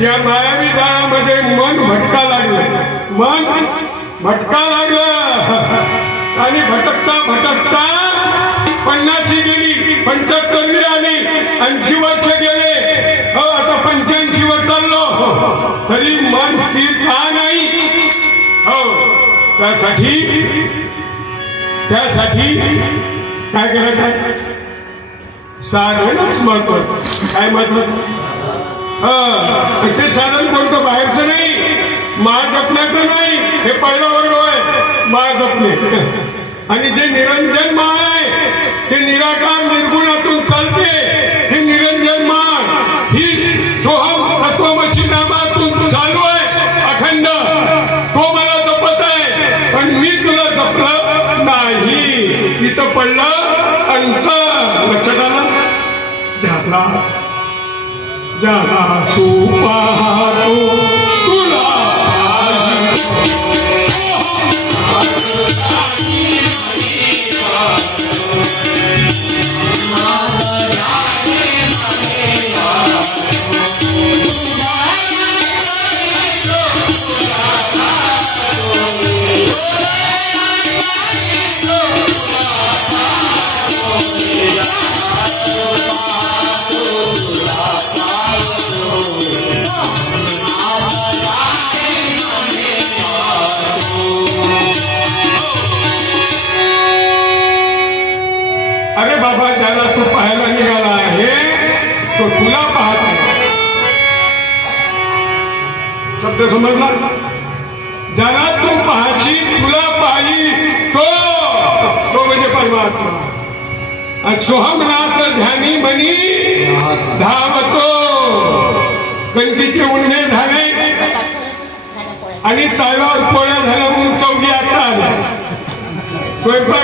या मायावी जाळामध्ये मन भटका लागलं. मन भटका लागलं. आणि भटकता भटकता पन्नाशी गेली पंच्याहत्तरवी आली ऐंशी वर्ष गेले. हो आता पंच्याऐंशी वर चाललो. तरी मन स्थिर का नाही? हो त्यासाठी त्यासाठी काय करायचं? साधनच महत्वाचं. काय महत्वाचं? हा. साधन कोणतं? बाहेरचं नाही. माळ जपण्याचं नाही. हे पहिला वर्ग आहे माळ जपणे. आणि जे निरंजन माळ आहे ते निराकार निर्गुणातून चालते. हे निरंजन माळ ही सोहम तत्वमची नामातून चालू आहे अखंड. तो मला जपत आहे पण मी तुला जपलं नाही. इथं पडलं अंत. लक्षात आलं? झाला ज्याला तू बाबा ज्याला तू पाहायला निघाला आहे तो तुला पाहत आहे. शब्द समजला? ज्याला तू पाहाची तुला पाही तो तो म्हणजे परमात्मा. आणि सोहमनाथ ध्यानी म्हणी धावतो. गणतीचे उन्हे झाले. आणि तळावर पोळ्या झाल्या म्हणून चौकी आता आला स्वयंपाक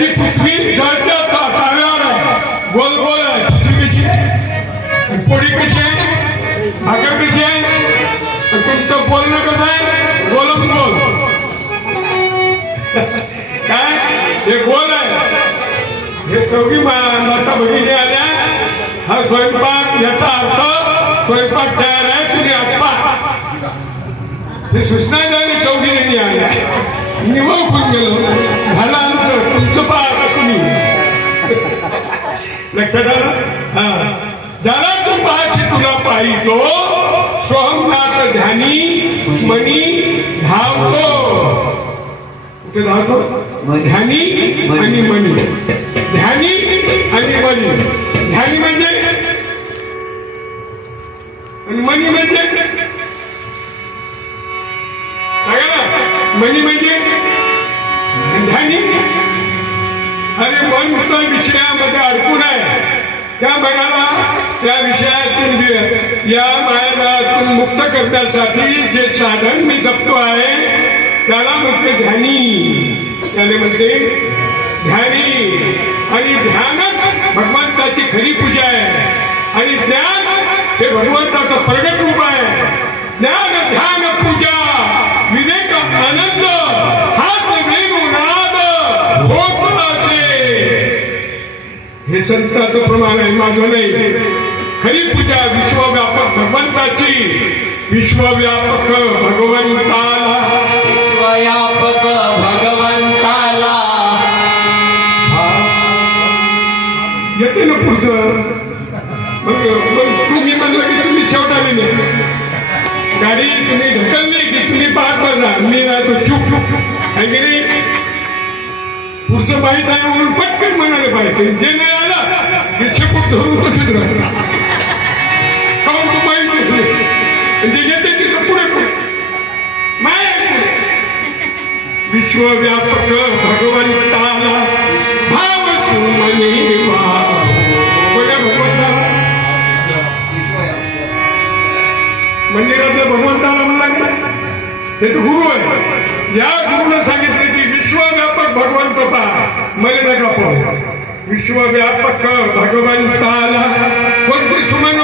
यायची पृथ्वी जळच्या ता- ताव्यावर आहे गोल गोल आहे पृथ्वी कशी आहे पोळी कशी आहे भाकर कशी आहे तुमचं बोलणं कसं आहे गोलम गोल काय हे? गोल आहे हे। चौघी माता भगिनी आल्या हा स्वयंपाक याचा अर्थ स्वयंपाक तयार आहे तुम्ही आत्मा हे सूचना झाली चौघीने आल्या निवळ होऊन गेलो झालं अंतर। लक्षात आलं हा. ज्याला तू पाहायची तुला पाहितो सोहमनाथ ध्यानी मनी धावतो. कुठे धावतो? ध्यानी आणि मनी. ध्यानी आणि मनी. ध्यानी म्हणजे? आणि मनी म्हणजे? मनी म्हणजे? ध्यानी अरे मन सुद्धा विषयामध्ये अडकून आहे. त्या मनाला त्या विषयातून या मायाजाळातून मुक्त करण्यासाठी जे साधन मी जपतो आहे त्याला म्हणते ध्यानी. त्याला म्हणते ध्यानी. आणि ध्यानच भगवंताची खरी पूजा आहे. आणि ज्ञान हे भगवंताचं प्रगट रूप आहे. ज्ञान हे संताचं प्रमाण आहे माझं नाही. खरी पूजा विश्वव्यापक भगवंताची. विश्वव्यापक भगवंताला. व्यापक भगवंताला. येते ना पुढचं? मग मग तुम्ही म्हणलं की तुम्ही शेवटाली नाही. गाडी तुम्ही ढकलली की तुम्ही पाहत बसा मी ना तो चूक. आहे की नाही? पुढचं माहीत आहे म्हणून पटकन म्हणायला पाहिजे. जे नाही आलं ते शेपूट धरून तसेच राहणार काऊन तू माहीत नसले म्हणजे येते तिथं पुढे पुढे. माय विश्वव्यापक भगवंताला भाव सुमनी बघा भगवंताला मंदिरातल्या भगवंताला म्हणला का हे गुरु आहे. या गुरुला सांगितलं की विश्वव्यापक भगवंत विश्वव्यापक भगवंताला कोणती सुमन